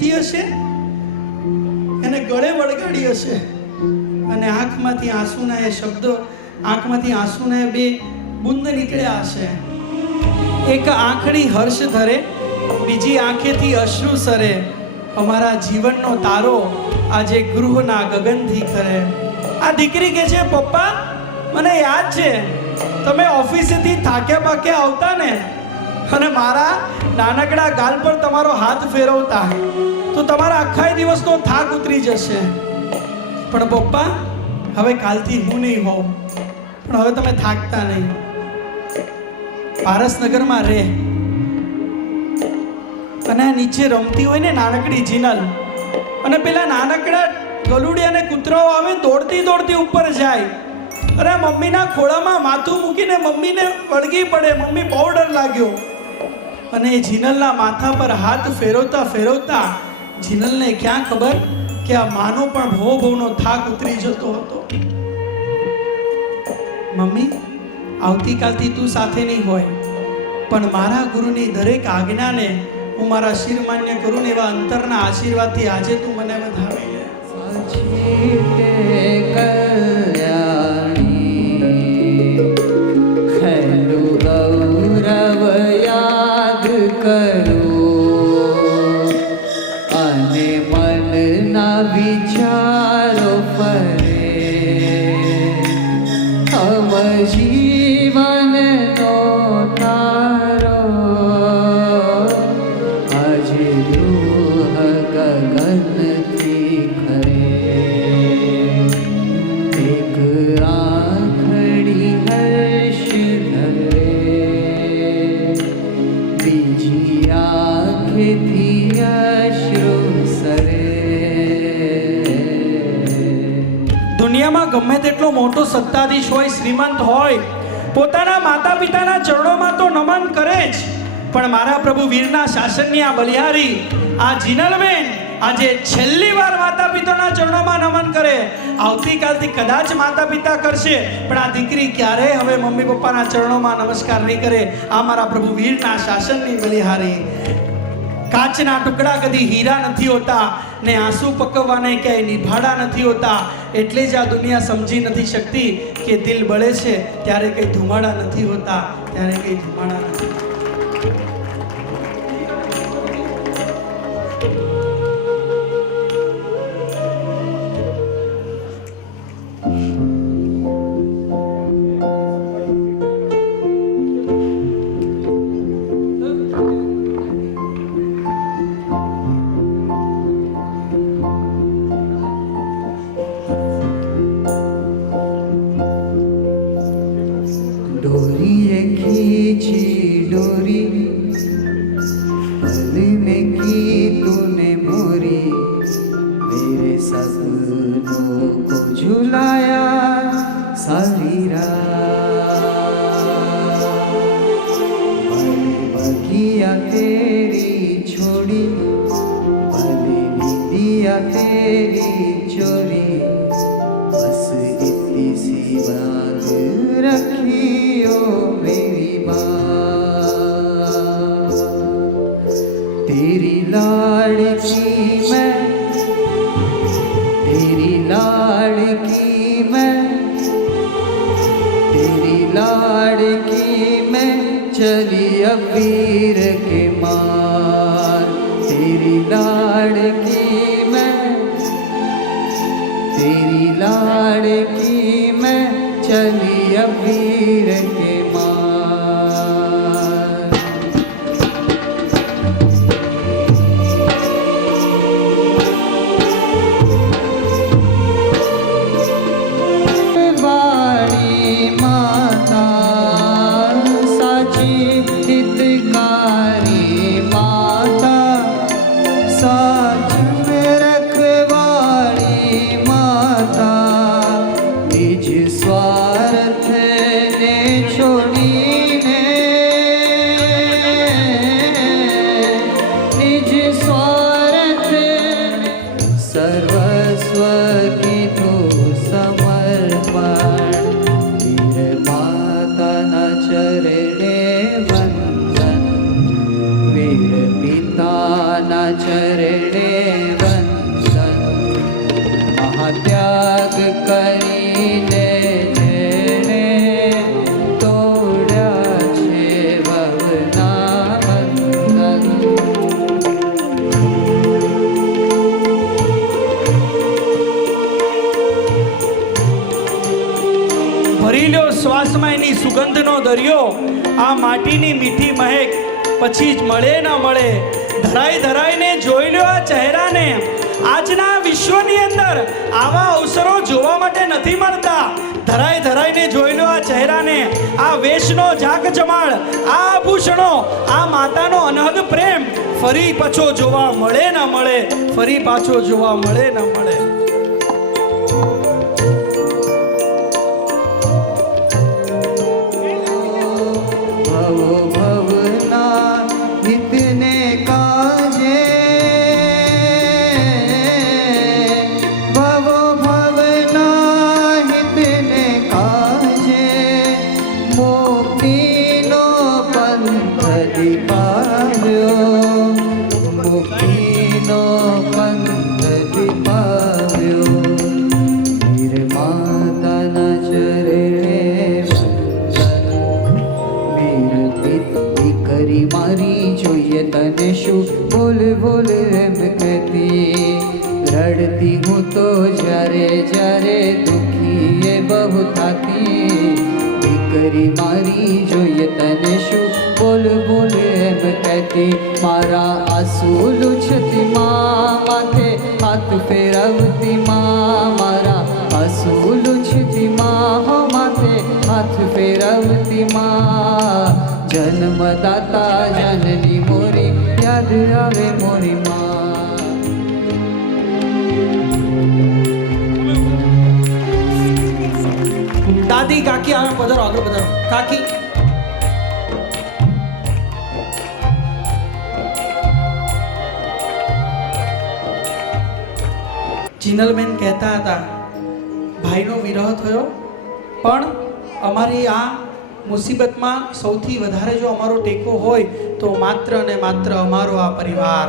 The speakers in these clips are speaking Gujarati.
લીધી હશે, એને ગળે વળગાડી હશે અને આંખમાંથી આંસુના એ શબ્દો, આંખમાંથી આંસુના બે બુંદ નીકળ્યા હશે. એક આંખની હર્ષ ધરે, બીજી આંખેથી અશ્રુ સરે. અમારા જીવનનો તારો આજે ગૃહના ગગનથી કરે. આ દીકરી કહે છે, પપ્પા મને યાદ છે તમે ઓફિસેથી થાક્યા પાક્યા આવતા ને અને મારા નાનકડા ગાલ પર તમારો હાથ ફેરવતા તો તમારા આખા દિવસનો થાક ઉતરી જશે. પણ પપ્પા હવે કાલથી હું નહીં હોઉં, પણ હવે તમે થાકતા નહીં. પારસનગરમાં રહે અને નીચે રમતી હોય ને નાનકડી જીનલ, અને પેલા નાનકડા ગલુડિયા અને કૂતરાઓ આવે દોડતી દોડતી ઉપર જાય. અરે મમ્મીના ખોળામાં માથું મૂકીને મમ્મીને વળગી પડે, મમ્મી બહુ ડર લાગ્યો. અને એ જીનલના માથા પર હાથ ફેરવતા ફેરવતા જીનલને ક્યાં ખબર કે આ માનો પણ ભવનો થાક ઉતરી જતો હતો. મમ્મી આવતીકાલથી તું સાથે નહીં હોય, પણ મારા ગુરુની દરેક આજ્ઞાને હું મારા શિર માન્ય કરું ને એવા અંતરના આશીર્વાદથી આજે તું મને વધાવી લે. ગૌરવ યાદ કરું અને મનના વિચારો ફરે. અમ જીવનનો તારો આજે ગૃહ ગગનથી ખરે. એક આંખડી હર્ષ ધરે, બીજી આંખેથી અશ્રુ સરે. દુનિયામાં ગમે તેટલો મોટો સત્તાધીશ હોય, શ્રીમંત હોય, પોતાના માતા પિતાના ચરણોમાં તો નમન કરે જ, પણ મારા પ્રભુ વીરના શાસનની આ બલિહારી, આ જીનલબેન આજે છેલ્લી વાર માતા પિતાના ચરણોમાં નમન કરે. આવતીકાલથી કદાચ માતા પિતા કરશે, પણ આ દીકરી ક્યારેય હવે મમ્મી પપ્પાના ચરણોમાં નમસ્કાર નહીં કરે. આ મારા પ્રભુ વીરના શાસનની બલિહારી. કાચના ટુકડા કદી હીરા નથી હોતા ને આંસુ પકવવાને ક્યાંય નિભાડા નથી હોતા. એટલે જ આ દુનિયા સમજી નથી શકતી કે દિલ બળે છે ત્યારે કંઈ ધુમાડા નથી હોતા, ત્યારે કંઈ ધુમાડા નથી. डोरी खींची डोरी, पल में की तूने मोरी, मेरे सपनों को झुलाया सारी रात. भले बगिया तेरी छोड़ी, भले निंदिया तेरी चोरी, बस इतनी सी बात रखी ओ मेरी बात. तेरी लाड़की मैं, तेरी लाड़की मैं, तेरी लाड़की मैं चली अब वीर के मार. तेरी लाड़की मैं, तेरी लाड़की मैं चली अब वीर के मार. वाणी माता साची हितकारी माता, साच में रखवाली माता, निज स्वार्थ ने छोड़ीने, निज स्वार्थ सर्वस्व कीधुं समर्पण. वीर माताना चरणे वंदन, वीर पिताना चरणे ચરણે વંદન મહાત્યાગ કરીને જેણે તોડ્યા છે ભવના બંધન. ભરી લ્યો શ્વાસમાં એની સુગંધનો દરિયો, આ માટીની મીઠી મહેક પછી જ મળે ન મળે. ધરાઈ ધરાઈને જોઈ લ્યો આ ચહેરાને. આજના વિશ્વની અંદર આવા અવસરો જોવા માટે નથી મળતા. ધરાઈ ધરાઈને જોઈ લો આ ચહેરાને. આ વેશનો જાક જમાળ, આ આભૂષણો, આ માતાનો અનહદ પ્રેમ ફરી પાછો જોવા મળે ન મળે, ફરી પાછો જોવા મળે ન મળે. તને શું બોલ બોલ એમ કહેતી, રડતી હું તો જ્યારે જ્યારે દુખી એ બહુ થાતી. દીકરી મારી જોઈએ તને શું બોલ બોલ એમ કહેતી, મારા આંસુ લૂછતી માં માથે હાથ ફેરવતી માં, મારા આંસુ લૂછતી માં માથે હાથ ફેરવતી માં. જન્મદાતા જનની મોરી યાદ આવે મોરી માં. દાદી કાકી આવે, પધારો, આગળ પધારો. કાકી જીનલબેન કહેતા હતા ભાઈનો વિરહ થયો, પણ અમારી આ મુસીબતમાં સૌથી વધારે જો અમારો ટેકો હોય તો માત્ર ને માત્ર અમારો આ પરિવાર.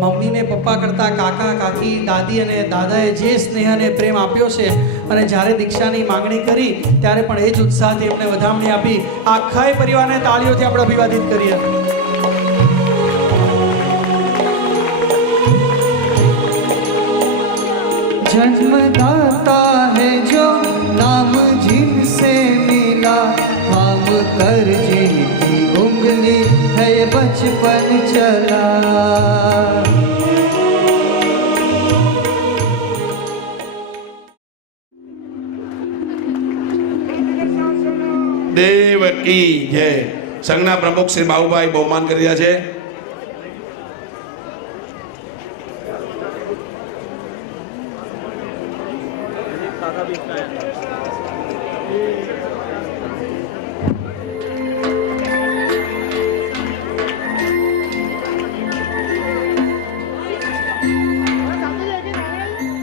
મમ્મીને પપ્પા કરતાં કાકા કાકી દાદી અને દાદાએ જે સ્નેહ અને પ્રેમ આપ્યો છે, અને જ્યારે દીક્ષાની માંગણી કરી ત્યારે પણ એ જ ઉત્સાહથી એમને વધામણી આપી. આખા પરિવારને તાળીઓથી આપણે અભિવાદિત કરીએ. जन्मदाता है जो नाम जिनसे मिला, काम कर जिनकी उंगली है बचपन चला. દેવ કી જય. સંઘના પ્રમુખ શ્રી બાબુભાઈ બહુમાન કરી રહ્યા છે.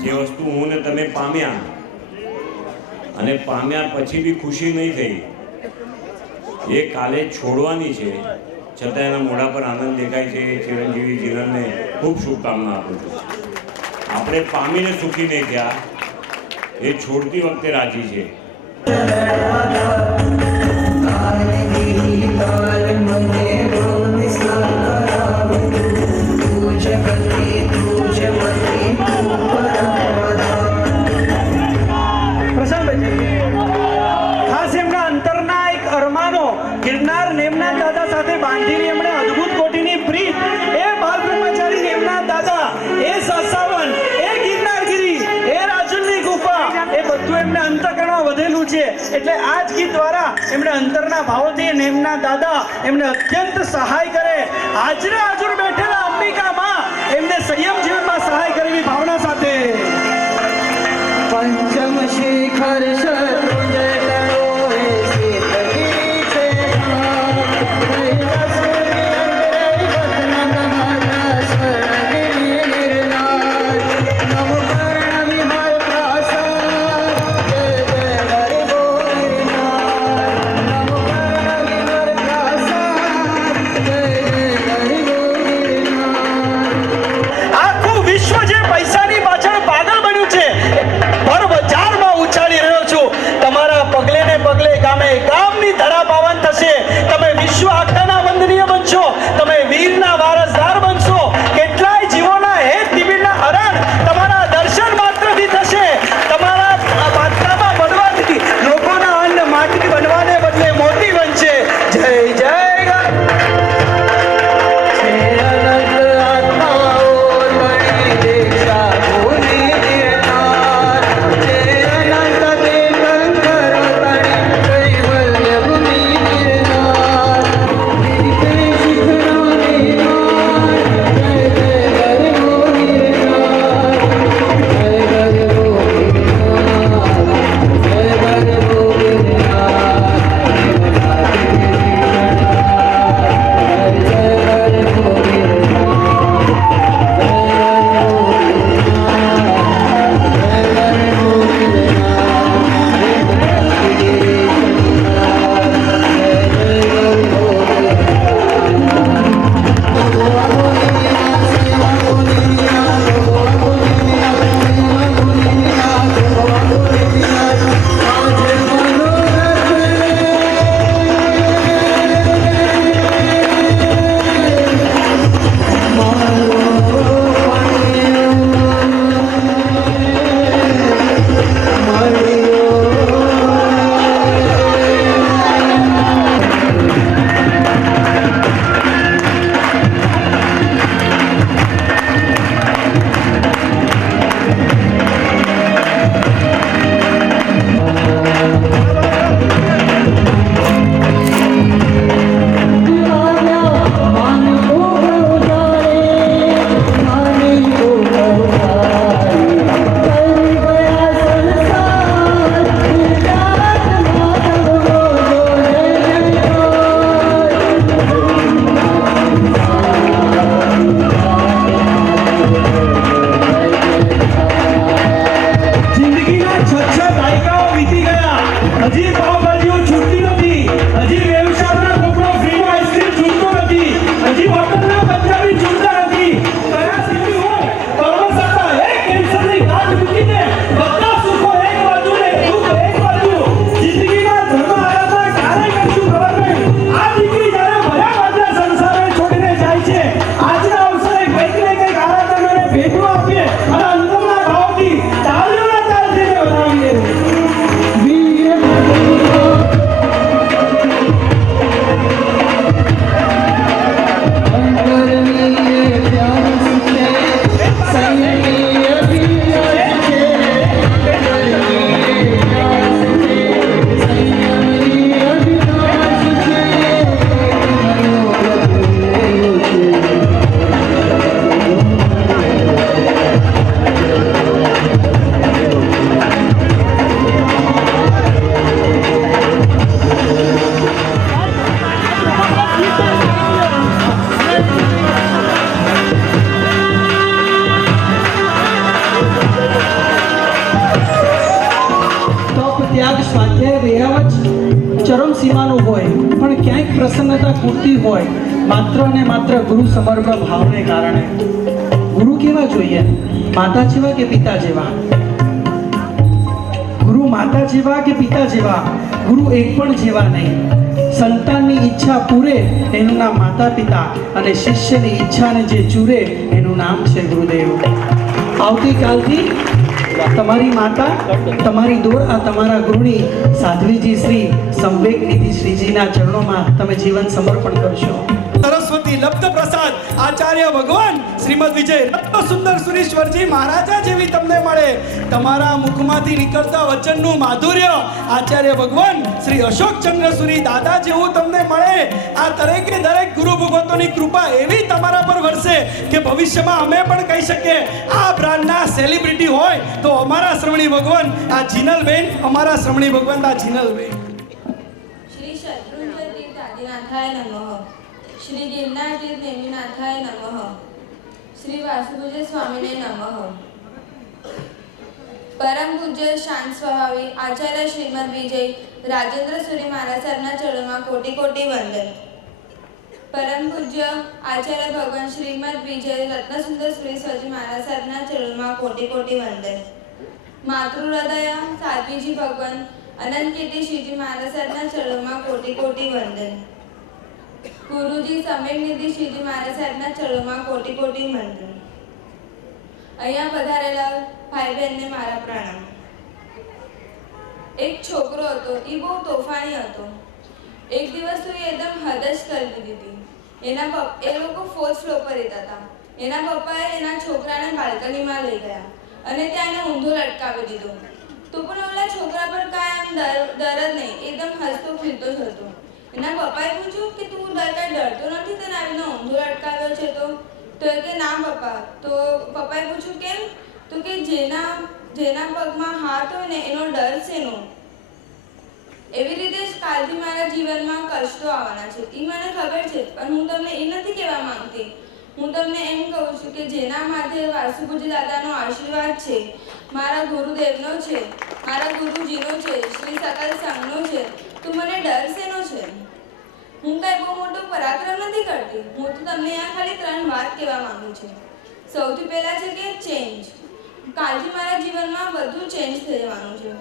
જે વસ્તુ હું ને તમે પામ્યા અને પામ્યા પછી બી ખુશી નહીં થઈ, એ કાલે છોડવાની છે, છતાં એના મોઢા પર આનંદ દેખાય છે. ચિરંજીવી જીવનને ખૂબ શુભકામના આપું છું. આપણે પામીને સુખી નહીં થયા, એ છોડતી વખતે રાજી છે. ખાસ એમના અંતરના એક અરમાનો ગિરનાર નેમના દાદા સાથે બાંધીને એમણે અદ્ભુત કોટીની પ્રીત, એ બાલ બ્રહ્મચારી નેમના દાદા, એ સાસાવન, એ ગિરનારગીરી, એ રાજુલની ગુફા, એ બધું એમને અંતકરણમાં વધેલું છે. એટલે આ જ ગીત દ્વારા એમણે અંતરના ભાવોથી નેમના દાદા એમને અત્યંત સહાય કરે. હાજરે હાજર બેઠેલા અંબિકા માં એમને સંયમ જીવનમાં સહાય કરવી ભાવના સાથે. पंचम शिखर शत्रुंजय करो हे सीतगी से नम कर्ण विहर प्रासाद जय जय हरि गोविंदनाथ. नम कर्ण विहर प्रासाद जय जय हरि गोविंदनाथ. સીમાનું હોય પણ ક્યાંક પ્રસન્નતા ખૂટતી હોય માત્ર ને માત્ર ગુરુ સમર્પણ ભાવને કારણે. ગુરુ કેવા જોઈએ? માતા જેવા કે પિતા જેવા? ગુરુ માતા જેવા કે પિતા જેવા? ગુરુ એક પણ જેવા નહીં. સંતાનની ઈચ્છા પૂરે એનું નામ માતા પિતા, અને શિષ્યની ઈચ્છાને જે ચૂરે એનું નામ છે ગુરુદેવ. આવતીકાલથી તમારી માતા, તમારી દોર આ તમારા ગુરુની સાધ્વીજી શ્રી સંવેગ નિધિ શ્રીજીના ચરણોમાં તમે જીવન સમર્પણ કરશો. સરસ્વતી લબ્ધ પ્રસાદ આચાર્ય ભગવાન શ્રીમદ વિજય રત્ન સુંદર સુરેશ્વરજી મહારાજા જેવી તમને મળે. તમારા મુખમાંથી નીકળતા વચનનું માધુર્ય આચાર્ય ભગવાન શ્રી અશોકચંદ્ર સુરી દાદા જેવું તમને મળે. આ દરેકે દરેક ગુરુ ભગવંતોની કૃપા એવી તમારા પર વરસે કે ભવિષ્યમાં અમે પણ કહી શકીએ આ બ્રાન્ડના સેલિબ્રિટી હોય તો અમારા શ્રમણી ભગવાન આ જીનલબેન, અમારા શ્રમણી ભગવાન આ જીનલબેન. શ્રી શત્રુંજય તીર્થ આદિનાથાય નમઃ. શ્રી ગિરનાર તીર્થ નેમિનાથાય નમઃ. શ્રી વાસુપૂજ્ય સ્વામીને નમઃ. પરમ પૂજ્ય શાંત સ્વભાવી આચાર્ય શ્રીમદ વિજય રાજેન્દ્ર સુરી મહારાજ સાહેબના ચરણોમાં કોટી કોટી વંદન. પરમ પૂજ્ય આચાર્ય ભગવાન શ્રીમદ વિજય રત્નસુંદર સુરેશ્વરજી મહારાજ સાહેબના ચરણોમાં કોટી કોટી વંદન. માતૃ હૃદય સાધ્વીજી ભગવાન અનંત કીર્તિ શ્રીજી મહારાજ સાહેબના ચરણોમાં કોટી કોટી વંદન. ગુરુજી સમેગ નિધિ શ્રીજી મહારાજ સાહેબના ચરણોમાં કોટી કોટી વંદન. અહીંયા પધારેલા ભાઈ બહેનને મારા પ્રણામ. એક છોકરો હતો, એ બહુ તોફાની હતો. એક દિવસ તો એ એકદમ હદ જ કરી દીધી હતી. એ લોકો 4th ફ્લોર પર રહેતા હતા. એના પપ્પાએ એના છોકરાને બાલ્કનીમાં લઈ ગયા અને ત્યાં એને ઊંધો લટકાવી દીધો. તો પણ ઓલા છોકરા પર કાંઈ આમ ડર જ નહીં, એકદમ હસતો ખીલતો જ હતો. એના પપ્પાએ પૂછ્યું કે તું કાંઈ ડરતો નથી, તને આવીને ઊંધો લટકાવ્યો છે? તો એ કે ના પપ્પા. તો પપ્પાએ પૂછ્યું કેમ? તો કે જેના પગમાં હાથ હોય ને એનો ડર છે એનો. એવી રીતે જ કાલથી મારા જીવનમાં કષ્ટો આવવાના છે, એ મને ખબર છે, પણ હું તમને એ નથી કહેવા માંગતી. હું તમને એમ કહું છું કે જેના માથે વાસુપૂજ્ય દાદાનો આશીર્વાદ છે, મારા ગુરુદેવનો છે, મારા ગુરુજીનો છે, શ્રી સકલ સંઘનો છે, તો મને ડર શેનો છે? હું કાંઈ બહુ મોટો પરાક્રમ નથી કરતી. હું તો તમને આ ખાલી 3 વાત કહેવા માંગુ છું. સૌથી પહેલાં છે કે ચેન્જ. કાલથી મારા જીવનમાં બધું ચેન્જ થઈ જવાનું છે.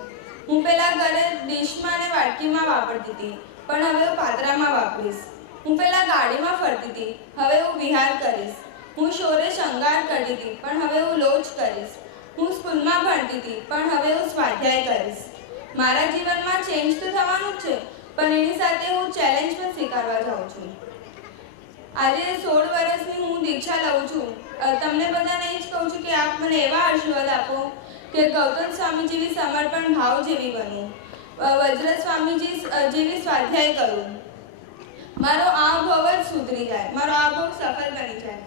હું પહેલાં ઘરે ડીશમાં અને વાટકીમાં વાપરતી હતી, પણ હવે હું પાત્રામાં વાપરીશ. હું પહેલાં ગાડીમાં ફરતી હતી, હવે હું વિહાર કરીશ. હું શોરે શણગાર કરતી હતી, પણ હવે હું લોજ કરીશ. હું સ્કૂલમાં ભણતી હતી, પણ હવે હું સ્વાધ્યાય કરીશ. મારા જીવનમાં ચેન્જ તો થવાનું જ છે, પણ એની સાથે હું ચેલેન્જ પણ સ્વીકારવા જાઉં છું. આજે 16 વર્ષની હું દીક્ષા લઉં છું. તમને બધાને એ જ કહું છું કે આપ મને એવા આશીર્વાદ આપો કે ગૌતમ સ્વામી જેવી સમર્પણ ભાવ જેવી બનું, વજ્ર સ્વામીજી જેવી સ્વાધ્યાય કરું, મારો આ ભાવ જ સુધરી જાય, મારો આ ભાવ સફળ બની જાય.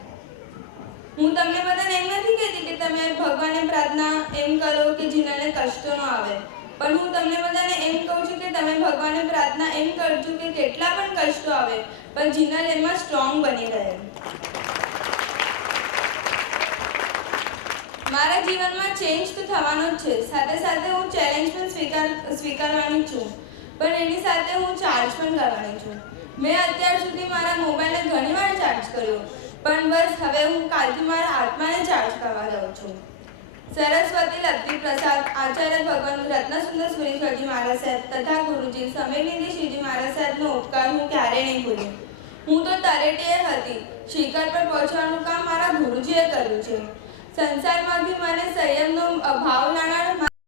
હું તમને બધાને એમ નથી કહેતી કે તમે ભગવાનને પ્રાર્થના એમ કરો કે જેનાને કષ્ટો ન આવે, પણ હું તમને બધાને એમ કહું છું કે તમે ભગવાનને પ્રાર્થના એમ કરજો કે કેટલા પણ કષ્ટો આવે પણ જીનલ એમાં સ્ટ્રોંગ બની રહે. મારા જીવનમાં ચેન્જ તો થવાનો જ છે, સાથે સાથે હું ચેલેન્જ પણ સ્વીકારવાની છું, પણ એની સાથે હું ચાર્જ પણ કરવાની છું. મેં અત્યાર સુધી મારા મોબાઈલને ઘણીવાર ચાર્જ કર્યો, પણ બસ હવે હું કાલથી મારા આત્માને ચાર્જ કરવા જાઉં છું. સરસ્વતી લબ્ધી પ્રસાદ આચાર્ય ભગવાન રત્નસુંદર સુરેશ્વરજી મહારાજ સાહેબ તથા ગુરુજી સમેગનિધિ શ્રીજી મહારાજ સાહેબનો ઉપકાર હું ક્યારેય નહીં ભૂલું. હું તો તરેટીએ હતી, શિખર પર પહોંચવાનું કામ મારા ગુરુજીએ કર્યું છે. સંસારમાંથી મને સંયમનો ભાવ લાવનાર